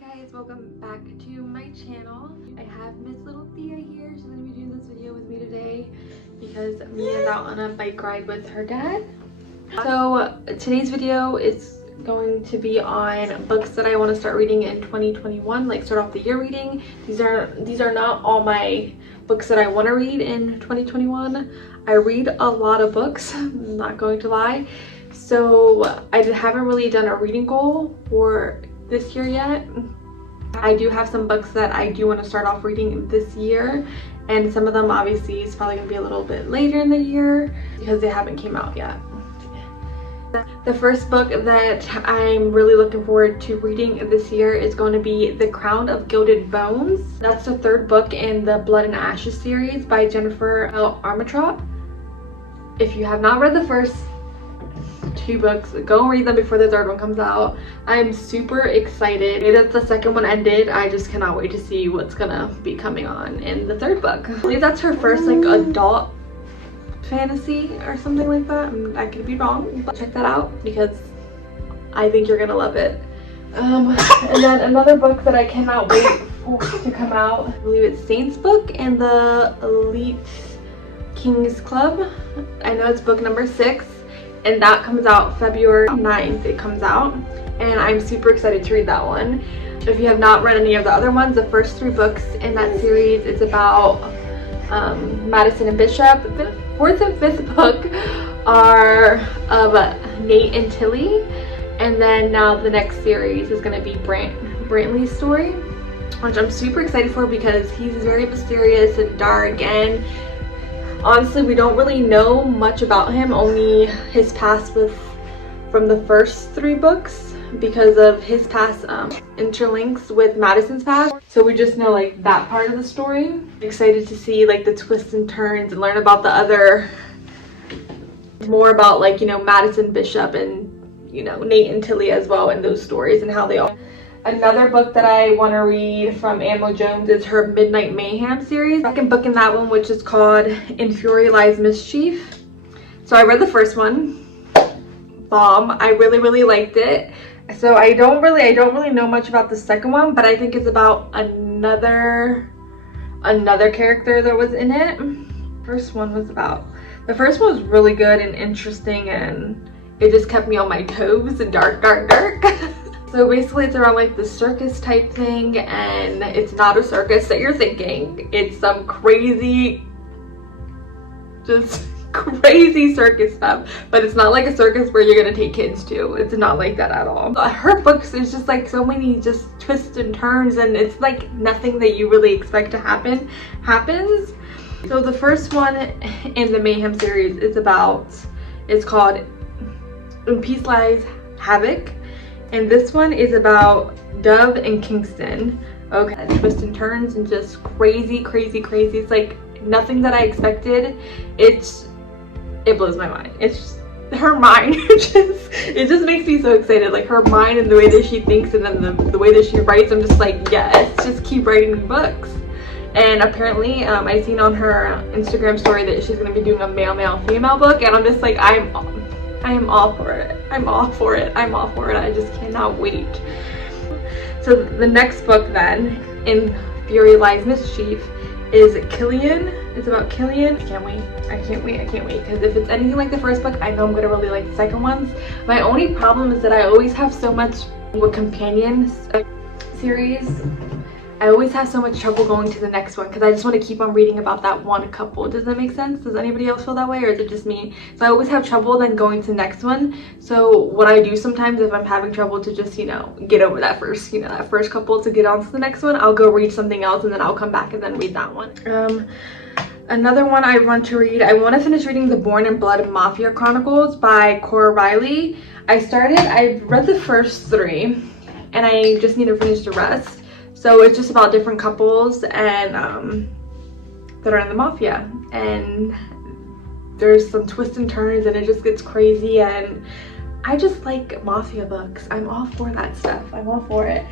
Guys, welcome back to my channel. I have Miss Little Thea here. She's gonna be doing this video with me today because Mia's out on a bike ride with her dad. So today's video is going to be on books that I want to start reading in 2021, like start off the year reading. These are not all my books that I want to read in 2021. I read a lot of books, I'm not going to lie. So I haven't really done a reading goal for this year yet. I do have some books that I do want to start off reading this year, and some of them obviously is probably going to be a little bit later in the year because they haven't came out yet. The first book that I'm really looking forward to reading this year is going to be The Crown of Gilded Bones. That's the third book in the Blood and Ashes series by Jennifer L. Armentrout. If you have not read the first two books, go and read them before the third one comes out. I'm super excited that the second one ended. I just cannot wait to see what's gonna be coming on in the third book. I believe that's her first like adult fantasy or something like that. I could be wrong, but check that out because I think you're gonna love it. And then another book that I cannot wait for to come out, I believe it's Saint's book and the Elite Kings Club. I know it's book number 6. And that comes out February 9th. It comes out, and I'm super excited to read that one. If you have not read any of the other ones, the first 3 books in that series is about Madison and Bishop. The 4th and 5th book are of Nate and Tilly, and then now the next series is going to be Brantley's story, which I'm super excited for because he's very mysterious and dark, and honestly, we don't really know much about him, only his past from the first 3 books because of his past interlinks with Madison's past. So we just know like that part of the story. I'm excited to see like the twists and turns and learn about the other, more about like, you know, Madison, Bishop, and, you know, Nate and Tilly as well, and those stories and how they all. Another book that I want to read from Anne Jones is her Midnight Mayhem series. Second book in that one, which is called In Fury Lies Mischief. So I read the first one. Bomb. I really liked it. So I don't really know much about the second one, but I think it's about another character that was in it. The first one was really good and interesting, and it just kept me on my toes and dark. So basically it's around like the circus type thing, and it's not a circus that you're thinking. It's some crazy circus stuff, but it's not like a circus where you're gonna take kids to. It's not like that at all. Her books is just like so many just twists and turns, and it's like nothing that you really expect to happen happens. So the first one in the Mayhem series is called In Peace Lies Havoc. And this one is about Dove and Kingston. Okay, twists and turns and just crazy. It's like nothing that I expected. It blows my mind. It's just, her mind, it just makes me so excited. Like her mind and the way that she thinks, and then the way that she writes, I'm just like, yes, just keep writing books. And apparently, I seen on her Instagram story that she's gonna be doing a male, female book, and I'm just like, I am all for it. I'm all for it. I just cannot wait. So the next book then, In Fury Lies Mischief, is Killian. It's about Killian. I can't wait because if it's anything like the first book, I know I'm gonna really like the second ones. My only problem is that I always have so much with companion series. I always have so much trouble going to the next one because I just want to keep on reading about that one couple. Does that make sense? Does anybody else feel that way, or is it just me? So I always have trouble then going to the next one. So what I do sometimes, if I'm having trouble to just, you know, get over that first couple to get on to the next one, I'll go read something else and then I'll come back and then read that one. Another one I want to read, I want to finish reading the Born in Blood Mafia Chronicles by Cora Riley. I've read the first 3 and I just need to finish the rest. So it's just about different couples and that are in the mafia, and there's some twists and turns, and it just gets crazy, and I just like mafia books. I'm all for that stuff. I'm all for it.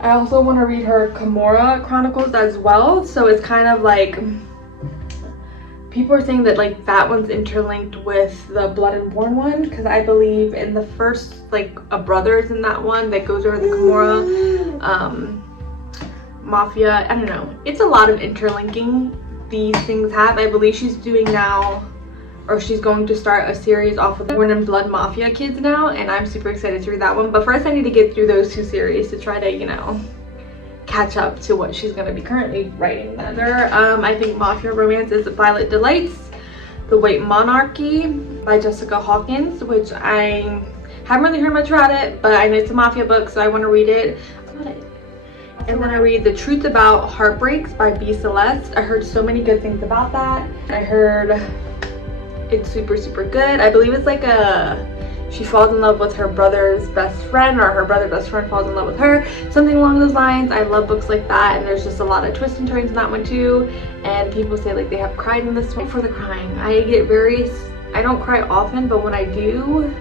I also want to read her Kimura Chronicles as well. So it's kind of like people are saying that like that one's interlinked with the Blood and Born one, because I believe in the first, like, a brother is in that one that goes over the Kimura mafia. I don't know, it's a lot of interlinking these things have. I believe she's doing now, or she's going to start a series off of the Born and Blood Mafia kids now, and I'm super excited to read that one. But first I need to get through those 2 series to try to, you know, catch up to what she's going to be currently writing. Another I think mafia romance is Violet Delights, The White Monarchy by Jessica Hawkins, which I haven't really heard much about it, but I know it's a mafia book, so I want to read it. And then I read The Truth About Heartbreaks by B. Celeste. I heard so many good things about that. I heard it's super good. I believe it's like she falls in love with her brother's best friend, or her brother's best friend falls in love with her, something along those lines. I love books like that, and there's just a lot of twists and turns in that one too. And people say like they have cried in this one. For the crying, I don't cry often, but when I do,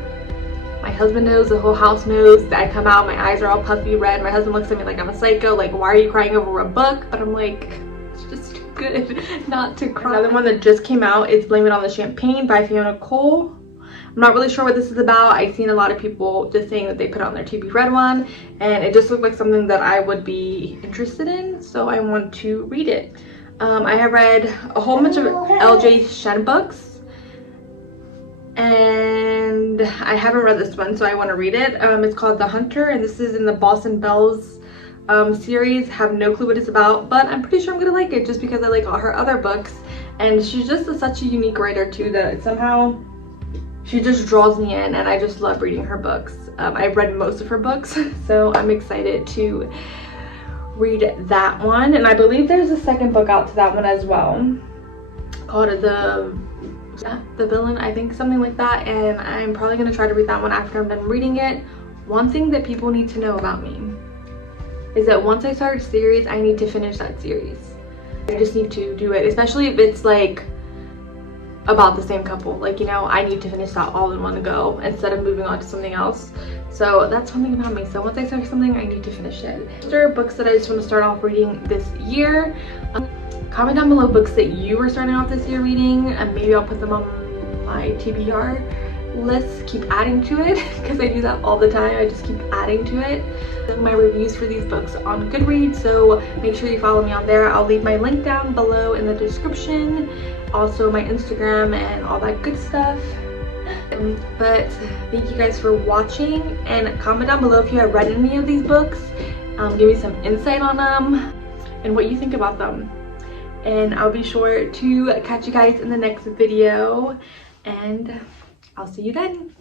my husband knows, the whole house knows. I come out, my eyes are all puffy red. My husband looks at me like I'm a psycho, like, why are you crying over a book? But I'm like, it's just too good not to cry. Another one that just came out is Blame It on the Champagne by Fiona Cole. I'm not really sure what this is about. I've seen a lot of people just saying that they put on their To Be Read one, and it just looked like something that I would be interested in, so I want to read it. I have read a whole bunch of LJ Shen books, and I haven't read this one, so I want to read it. It's called The Hunter, and this is in the Boston Bells series. Have no clue what it's about, but I'm pretty sure I'm gonna like it just because I like all her other books, and she's just such a unique writer too, that somehow she just draws me in, and I just love reading her books. I've read most of her books, so I'm excited to read that one. And I believe there's a second book out to that one as well, called The Villain, I think, something like that, and I'm probably going to try to read that one after I'm done reading it. One thing that people need to know about me is that once I start a series, I need to finish that series. I just need to do it, especially if it's like about the same couple. Like, you know, I need to finish that all in one go instead of moving on to something else. So that's one thing about me. So once I start something, I need to finish it. There are books that I just want to start off reading this year. Comment down below books that you were starting off this year reading, and maybe I'll put them on my TBR list. Keep adding to it, because I do that all the time. I just keep adding to it. My reviews for these books on Goodreads, so make sure you follow me on there. I'll leave my link down below in the description, also my Instagram and all that good stuff. But thank you guys for watching, and comment down below if you have read any of these books. Give me some insight on them and what you think about them. And I'll be sure to catch you guys in the next video, and I'll see you then.